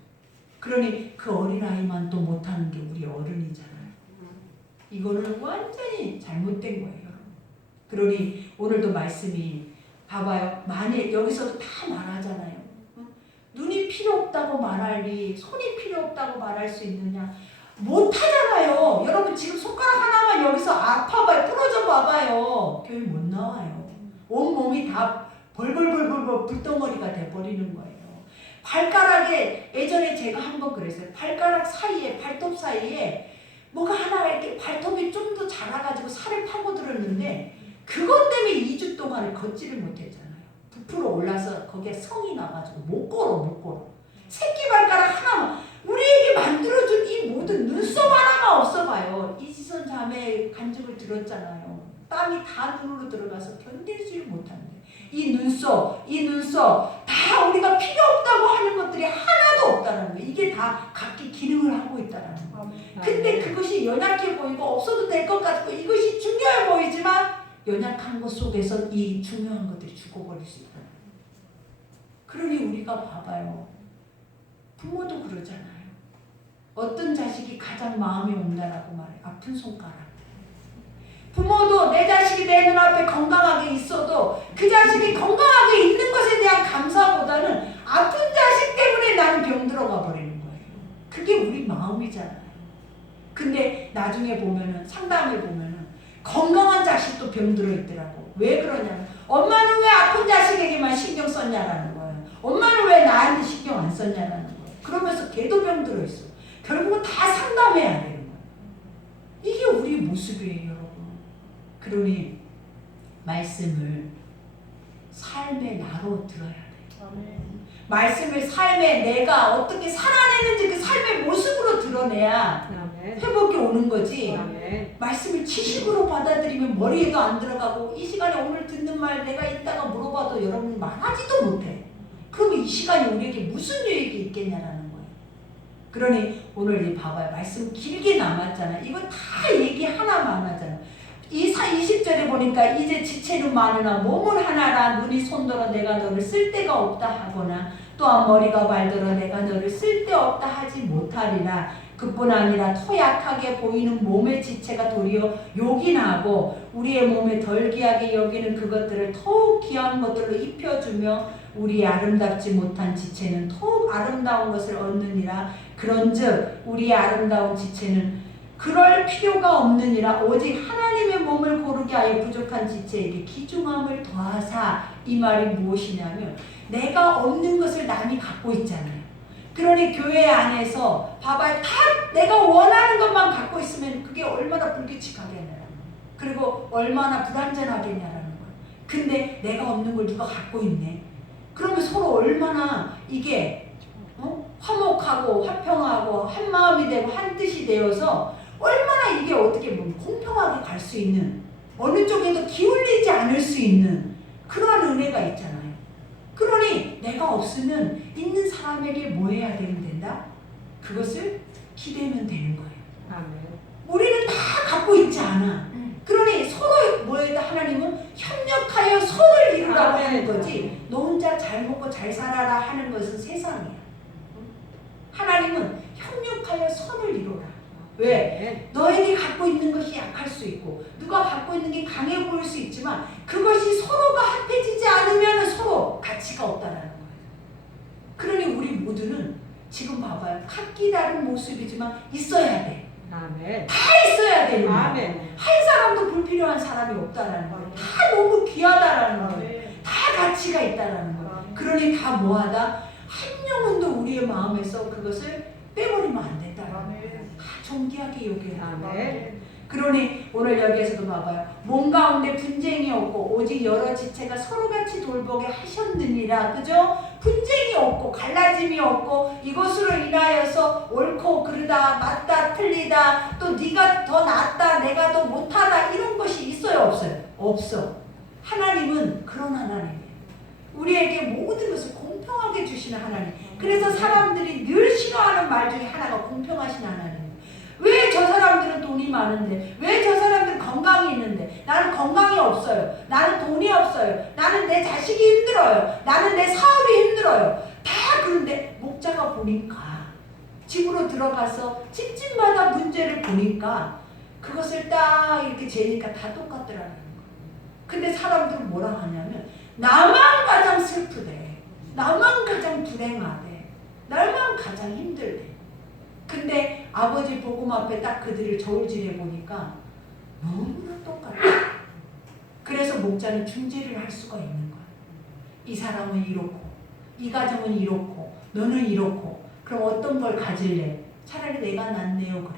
그러니 그 어린아이만 또 못하는 게 우리 어른이잖아요. 이거는 완전히 잘못된 거예요, 여러분. 그러니 오늘도 말씀이 봐봐요. 만일 여기서도 다 말하잖아요. 눈이 필요 없다고 말하니 손이 필요 없다고 말할 수 있느냐? 못하잖아요. 여러분 지금 손가락 하나만 여기서 아파봐요. 부러져 봐봐요. 교회 못 나와요. 온몸이 다 벌벌벌벌 불덩어리가 돼버리는 거예요. 발가락에 예전에 제가 한번 그랬어요. 발가락 사이에 발톱 사이에 뭐가 하나 이렇게 발톱이 좀 더 자라가지고 살을 파고들었는데 그것 때문에 2주 동안을 걷지를 못했잖아요. 부풀어 올라서 거기에 성이 나가지고 못 걸어. 새끼 발가락 하나만 우리에게 만들어준 이 모든 눈썹 하나만 없어봐요. 이지선 자매의 간증을 들었잖아요. 땀이 다 눈으로 들어가서 견디지를 못하는데 이 눈썹 다 우리가 필요 없다고 하는 것들이 하나도 없다는 거예요. 이게 다 각기 기능을 하고 있다는 거예요. 근데 그것이 연약해 보이고 없어도 될 것 같고 이것이 중요해 보이지만 연약한 것 속에서 이 중요한 것들이 죽어버릴 수 있다. 그러니 우리가 봐봐요. 부모도 그러잖아요. 어떤 자식이 가장 마음이 온다라고 말해요. 아픈 손가락. 부모도 내 자식이 내 눈앞에 건강하게 있어도 그 자식이 건강하게 있는 것에 대한 감사보다는 아픈 자식 때문에 나는 병들어가 버리는 거예요. 그게 우리 마음이잖아요. 근데 나중에 보면은 상담해 보면은 건강한 자식도 병들어 있더라고. 왜 그러냐면 엄마는 왜 아픈 자식에게만 신경 썼냐라는 거예요. 엄마는 왜 나한테 신경 안 썼냐라는 거예요. 그러면서 걔도 병들어 있어. 결국은 다 상담해야 되는 거예요. 이게 우리 모습이에요, 여러분. 그러니 말씀을 삶의 나로 들어야 돼요. 말씀을 삶에 내가 어떻게 살아내는지 그 삶의 모습으로 드러내야 회복이 오는 거지. 말씀을 지식으로 받아들이면 머리에도 안 들어가고 이 시간에 오늘 듣는 말 내가 이따가 물어봐도 여러분 말하지도 못해. 그러면 이 시간이 우리에게 무슨 유익이 있겠냐라는 거예요. 그러니 오늘 이 봐봐요. 말씀 길게 남았잖아. 이거 다 얘기 하나만 하잖아. 20절에 보니까 이제 지체는 많으나 몸은 하나라. 눈이 손들어 내가 너를 쓸데가 없다 하거나 또한 머리가 발들어 내가 너를 쓸데없다 하지 못하리라. 그뿐 아니라 토약하게 보이는 몸의 지체가 도리어 요긴하고 우리의 몸에 덜 귀하게 여기는 그것들을 더욱 귀한 것들로 입혀주며 우리의 아름답지 못한 지체는 더욱 아름다운 것을 얻느니라. 그런즉 우리의 아름다운 지체는 그럴 필요가 없느니라. 오직 하나님의 몸을 고르게 하여 부족한 지체에게 귀중함을 더하사. 이 말이 무엇이냐면 내가 없는 것을 남이 갖고 있잖아요. 그러니 교회 안에서 봐봐요. 다 내가 원하는 것만 갖고 있으면 그게 얼마나 불규칙하겠냐라는 거예요. 그리고 얼마나 불안전하겠냐라는 거예요. 근데 내가 없는 걸 누가 갖고 있네. 그러면 서로 얼마나 이게 화목하고 화평하고 한 마음이 되고 한 뜻이 되어서 얼마나 이게 어떻게 보면 공평하게 갈 수 있는 어느 쪽에도 기울이지 않을 수 있는 그러한 은혜가 있잖아요. 그러니 내가 없으면 있는 사람에게 뭐 해야 되면 된다? 그것을 기대면 되는 거예요. 아멘. 우리는 다 갖고 있지 않아. 그러니 서로 뭐에다 하나님은 협력하여 선을 이루라고 하는 거지 너 혼자 잘 먹고 잘 살아라 하는 것은 세상이야. 하나님은 협력하여 선을 이루라. 왜? 너에게 갖고 있는 것이 약할 수 있고 누가 갖고 있는 게 강해 보일 수 있지만 그것이 서로가 합해지지 않으면 서로 가치가 없다라는 거예요. 그러니 우리 모두는 지금 봐봐요. 각기 다른 모습이지만 있어야 돼. 아멘. 다 있어야 돼요. 아멘. 한 사람도 불필요한 사람이 없다라는 거예요. 다 너무 귀하다라는 거예요. 다 가치가 있다라는 거예요. 그러니 다 뭐하다? 한 영혼도 우리의 마음에서 그것을 빼버리면 안 된다라는 거예요. 다 존귀하게 여겨야 돼. 그러니 오늘 여기에서도 봐봐요. 몸 가운데 분쟁이 없고 오직 여러 지체가 서로같이 돌보게 하셨느니라. 그죠? 분쟁이 없고 갈라짐이 없고 이것으로 인하여서 옳고 그르다 맞다 틀리다 또 네가 더 낫다 내가 더 못하다 이런 것이 있어요 없어요? 없어. 하나님은 그런 하나님이에요. 우리에게 모든 것을 공평하게 주시는 하나님. 그래서 사람들이 늘 싫어하는 말 중에 하나가 공평하신 하나님. 왜 저 사람들은 돈이 많은데 왜 저 사람들은 건강이 있는데 나는 건강이 없어요. 나는 돈이 없어요. 나는 내 자식이 힘들어요. 나는 내 사업이 힘들어요. 다 그런데 목자가 보니까 집으로 들어가서 집집마다 문제를 보니까 그것을 딱 이렇게 재니까 다 똑같더라는 거예요. 근데 사람들은 뭐라 하냐면 나만 가장 슬프대. 나만 가장 불행하대. 나만 가장 힘들대. 근데 아버지 복음 앞에 딱 그들을 저울질해 보니까 너무나 똑같아. 그래서 목자는 중재를 할 수가 있는 거야. 이 사람은 이렇고 이 가정은 이렇고 너는 이렇고 그럼 어떤 걸 가질래? 차라리 내가 낫네요 그래.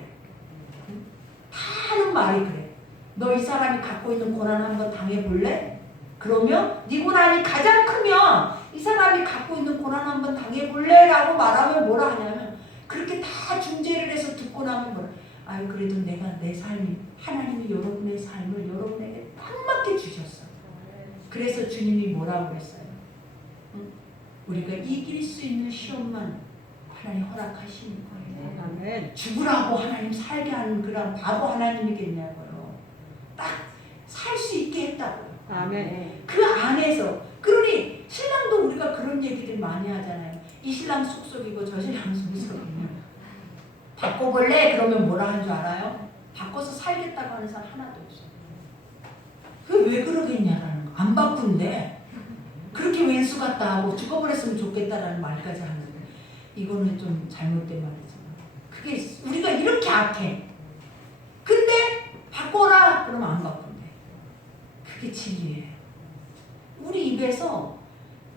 응? 다 하는 말이 그래. 너 이 사람이 갖고 있는 고난 한번 당해볼래? 그러면 네 고난이 가장 크면 이 사람이 갖고 있는 고난 한번 당해볼래? 라고 말하면 뭐라 하냐면 그렇게 다 중재를 해서 듣고 나면 뭐라 아유 그래도 내가 내 삶이 하나님이 여러분의 삶을 여러분에게 딱 맞게 주셨어. 그래서 주님이 뭐라고 그랬어요? 응? 우리가 이길 수 있는 시험만 하나님 허락하시는 거예요. 아멘. 죽으라고 하나님 살게 하는 그런 바보 하나님이겠냐고요. 딱 살 수 있게 했다고요. 아멘. 그 안에서 그러니 신랑도 우리가 그런 얘기들 많이 하잖아요. 이 신랑 속속이고 저 신랑 속속이면 바꿔볼래? 그러면 뭐라 하는 줄 알아요? 바꿔서 살겠다고 하는 사람 하나도 없어. 그게 왜 그러겠냐라는 거. 안 바꾼대. 그렇게 왼수 같다 하고 죽어버렸으면 좋겠다라는 말까지 하는데 이거는 좀 잘못된 말이잖아. 그게 우리가 이렇게 악해. 근데 바꿔라 그러면 안 바꾼대. 그게 진리예요. 우리 입에서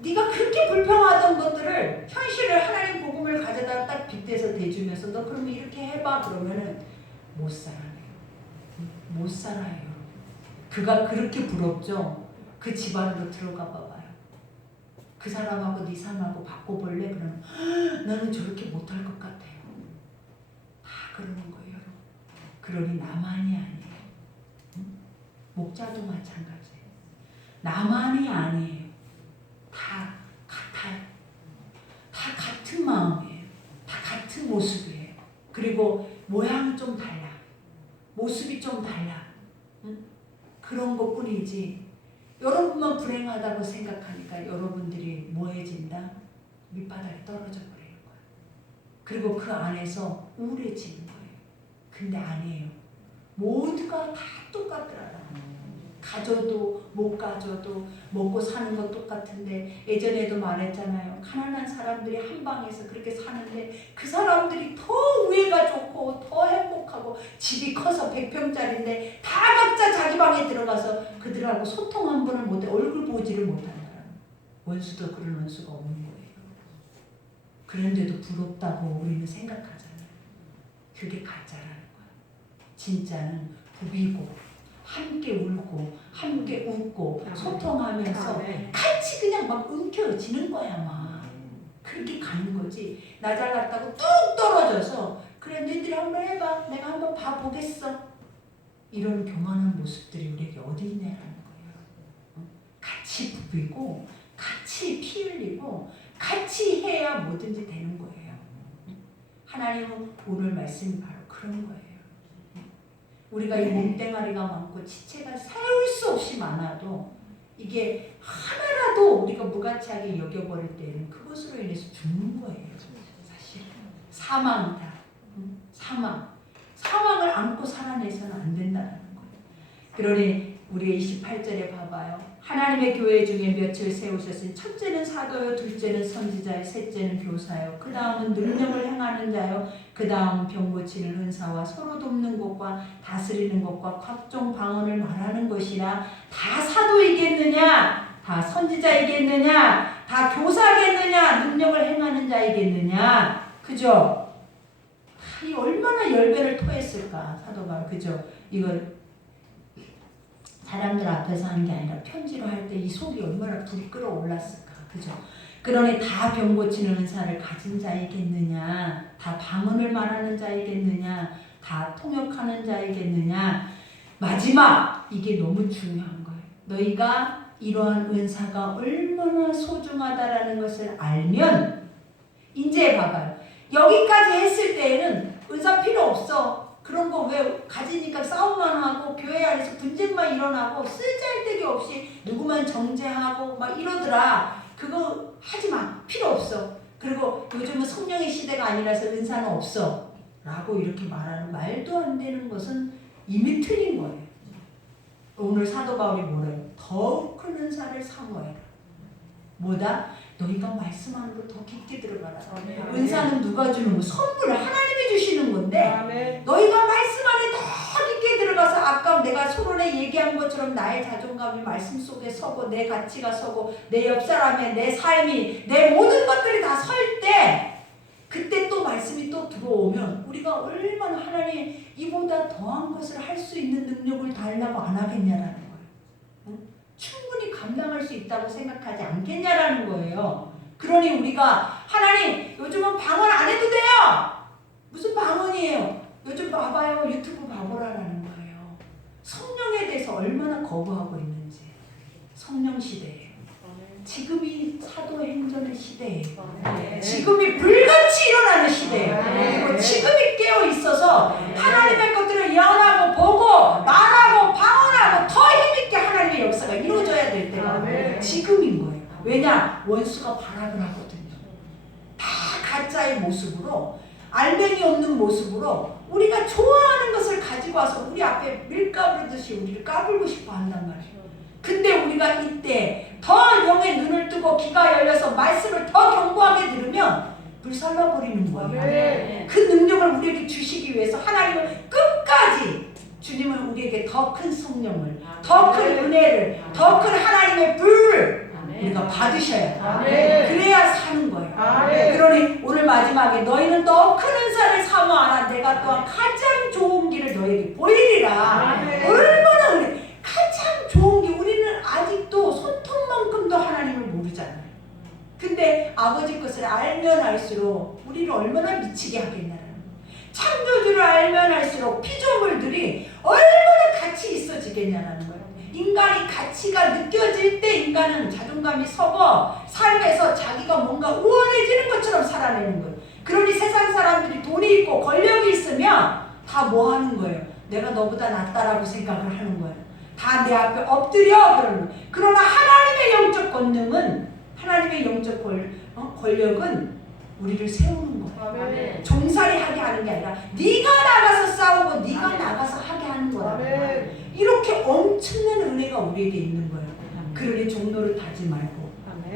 네가 그렇게 불평하던 것들을 현실을 하나님 복음을 가져다 딱 빗대서 대주면서 너 그러면 이렇게 해봐 그러면은 못 살아요. 못 살아요. 그가 그렇게 부럽죠. 그 집안으로 들어가 봐봐요. 그 사람하고 네 삶하고 바꿔볼래? 그러면 나는 저렇게 못할 것 같아요. 다 그러는 거예요. 그러니 나만이 아니에요. 목자도 마찬가지예요. 나만이 아니에요. 다 같아요. 다 같은 마음이에요. 다 같은 모습이에요. 그리고 모양이 좀 달라. 모습이 좀 달라. 응? 그런 것뿐이지. 여러분만 불행하다고 생각하니까 여러분들이 뭐해진다? 밑바닥에 떨어져 버리는 거예요. 그리고 그 안에서 우울해지는 거예요. 근데 아니에요. 모두가 다 똑같더라고요. 가져도 못 가져도 먹고 사는 건 똑같은데 예전에도 말했잖아요. 가난한 사람들이 한 방에서 그렇게 사는데 그 사람들이 더 우애가 좋고 더 행복하고 집이 커서 100평짜리인데 다 각자 자기 방에 들어가서 그들하고 소통 한 번을 못해 얼굴 보지를 못한다. 원수도 그런 원수가 없는 거예요. 그런데도 부럽다고 우리는 생각하잖아요. 그게 가짜라는 거야. 진짜는 부비고 함께 울고 함께 웃고 소통하면서 같이 그냥 막 움켜쥐는 거야 막. 그렇게 가는 거지. 나 잘났다고 뚝 떨어져서 그래 너희들이 한번 해봐 내가 한번 봐보겠어 이런 교만한 모습들이 우리에게 어디 있냐라는 거예요. 같이 부비고 같이 피 흘리고 같이 해야 뭐든지 되는 거예요. 하나님은 오늘 말씀이 바로 그런 거예요. 우리가 이 몸뚱아리가 많고 지체가 세울 수 없이 많아도 이게 하나라도 우리가 무가치하게 여겨버릴 때는 그것으로 인해서 죽는 거예요. 사실 사망이다. 사망을 안고 살아내서는 안 된다는 거예요. 그러니 우리 28절에 봐봐요. 하나님의 교회 중에 몇을 세우셨으니 첫째는 사도요, 둘째는 선지자요, 셋째는 교사요, 그 다음은 능력을 행하는 자요, 그 다음 병 고치는 은사와 서로 돕는 것과 다스리는 것과 각종 방언을 말하는 것이라. 다 사도이겠느냐? 다 선지자이겠느냐? 다 교사겠느냐? 능력을 행하는 자이겠느냐? 그죠? 이 얼마나 열변을 토했을까 사도 바울. 그죠? 이거 사람들 앞에서 하는 게 아니라 편지로 할 때 이 속이 얼마나 불이 끓어올랐을까. 그죠? 그러니 다 병 고치는 은사를 가진 자이겠느냐? 다 방언을 말하는 자이겠느냐? 다 통역하는 자이겠느냐? 마지막 이게 너무 중요한 거예요. 너희가 이러한 은사가 얼마나 소중하다라는 것을 알면 이제 봐봐요. 여기까지 했을 때에는 은사 필요 없어. 그런 거 왜 가지니까 싸움만 하고 교회 안에서 분쟁만 일어나고 쓸데기 없이 누구만 정죄하고 막 이러더라. 그거 하지 마. 필요 없어. 그리고 요즘은 성령의 시대가 아니라서 은사는 없어. 라고 이렇게 말하는 말도 안 되는 것은 이미 틀린 거예요. 오늘 사도 바울이 뭐래요? 더욱 큰 은사를 사모해라. 뭐다? 너희가 말씀하는 거 더 깊게 들어가라. 은사는 누가 주는 거? 선물 하나님이 주시는 건데 너희가 말씀 안에 더 깊게 들어가서 아까 내가 서론에 얘기한 것처럼 나의 자존감이 말씀 속에 서고 내 가치가 서고 내 옆사람의 내 삶이 내 모든 것들이 다 설 때 그때 또 말씀이 또 들어오면 우리가 얼마나 하나님 이보다 더한 것을 할 수 있는 능력을 달라고 안 하겠냐라는 거예요. 응? 충분히 감당할 수 있다고 생각하지 않겠냐라는 거예요. 그러니 우리가 하나님 요즘은 방언 안 해도 돼요. 무슨 방언이에요? 요즘 봐봐요. 유튜브 봐보라라는 거예요. 성령에 대해서 얼마나 거부하고 있는지. 성령 시대예요. 지금이 사도행전의 시대예요. 지금이 불같이 일어나는 시대예요. 그리고 지금이 깨어 있어서 하나님의 것들을 예언하고 보고 말하고 방언하고 더 힘있게 하나님의 역사가 이루어져야 될 때가 지금인 거예요. 왜냐? 원수가 발악을 하거든요. 다 가짜의 모습으로 알맹이 없는 모습으로 우리가 좋아하는 것을 가지고 와서 우리 앞에 밀가부르듯이 우리를 까불고 싶어 한단 말이에요. 근데 우리가 이때 더 영의 눈을 뜨고 귀가 열려서 말씀을 더 견고하게 들으면 불살라버리는 거예요. 그 능력을 우리에게 주시기 위해서 하나님은 끝까지 주님은 우리에게 더 큰 성령을, 더 큰 은혜를, 더 큰 하나님의 불을 우리가 받으셔야 돼요. 그래야 사는 거예요. 그러니 오늘 마지막에 너희는 더 큰 은사를 사모하라. 내가 또한 가장 좋은 길을 너에게 보이리라. 얼마나 우리 가장 좋은 길, 우리는 아직도 손톱만큼도 하나님을 모르잖아요. 근데 아버지 것을 알면 알수록 우리를 얼마나 미치게 하겠냐는 거예요. 창조주를 알면 알수록 피조물들이 얼마나 가치 있어지겠냐는 거예요. 인간이 가치가 느껴질 때 인간은 자존감이 서고 삶에서 자기가 뭔가 우월해지는 것처럼 살아내는 거예요. 그러니 세상 사람들이 돈이 있고 권력이 있으면 다 뭐 하는 거예요? 내가 너보다 낫다라고 생각을 하는 거예요. 다 내 앞에 엎드려 그러는 거예요. 그러나 하나님의 영적 권능은 하나님의 영적 권력은 우리를 세우는 거예요. 종살이 하게 하는 게 아니라 네가 나가서 싸우고 네가 나가서 하게 하는 거라. 이렇게 엄청난 은혜가 우리에게 있는 거예요. 그러니 종로를 타지 말고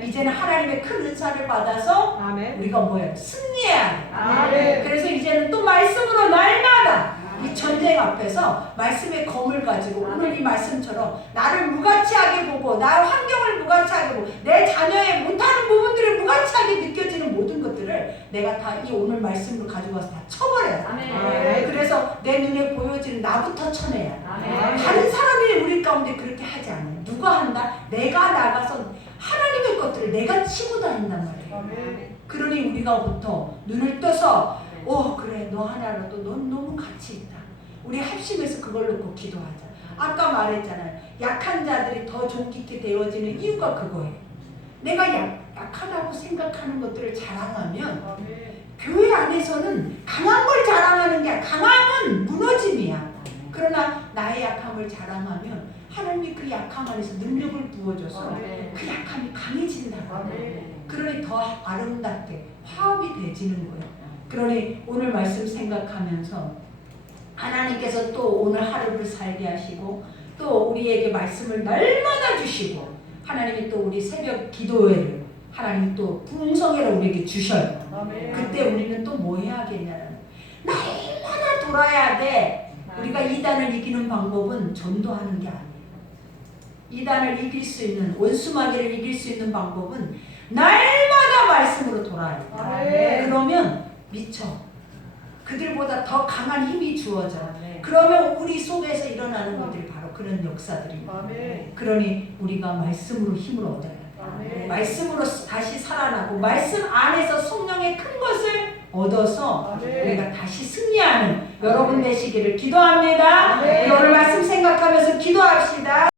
이제는 하나님의 큰 은사를 받아서 우리가 뭐예요? 승리해야 돼. 그래서 이제는 또 말씀으로 날마다 이 전쟁 앞에서 말씀의 검을 가지고 오늘 이 말씀처럼 나를 무가치하게 보고 나 환경을 무가치하게 보고 내 자녀의 못하는 부분들을 무가치하게 느껴지는 모든 것들을 내가 다 이 오늘 말씀으로 가지고 와서 다 쳐버려야 돼. 그래서 내 눈에 보여지는 나부터 쳐내야 돼. 다른 사람이 우리 가운데 그렇게 하지 않아요. 누가 한다? 내가 나가서 하나님의 것들을 내가 치고 다닌단 말이에요. 그러니 우리가부터 눈을 떠서 그래 너 하나라도 넌 너무 가치 있다. 우리 합심해서 그걸 놓고 기도하자. 아까 말했잖아요. 약한 자들이 더 존귀케 되어지는 이유가 그거예요. 내가 약하다고 생각하는 것들을 자랑하면 교회 안에서는 강한 걸 자랑하는 게 아니라 강함은 무너짐이야. 그러나 나의 약함을 자랑하면 하나님이 그 약함 안에서 능력을 부어줘서 그 약함이 강해진다고. 그러니 더 아름답게 화합이 되지는 거예요. 그러니 오늘 말씀 생각하면서 하나님께서 또 오늘 하루를 살게 하시고 또 우리에게 말씀을 날마다 주시고 하나님이 또 우리 새벽 기도회를 하나님 또 풍성회를 우리에게 주셔요. 아멘. 그때 우리는 또 뭐 해야겠냐는 날마다 돌아야 돼. 우리가 이단을 이기는 방법은 전도하는 게 아니에요. 이단을 이길 수 있는 원수마귀를 이길 수 있는 방법은 날마다 말씀으로 돌아야 돼. 아멘. 그러면 미쳐. 그들보다 더 강한 힘이 주어져. 아멘. 그러면 우리 속에서 일어나는 것들이 바로 그런 역사들입니다. 아멘. 그러니 우리가 말씀으로 힘을 얻어야 돼. 아멘. 말씀으로 다시 살아나고 말씀 안에서 성령의 큰 것을 얻어서 아멘. 우리가 다시 승리하는 여러분 되시기를 기도합니다. 아멘. 오늘 말씀 생각하면서 기도합시다.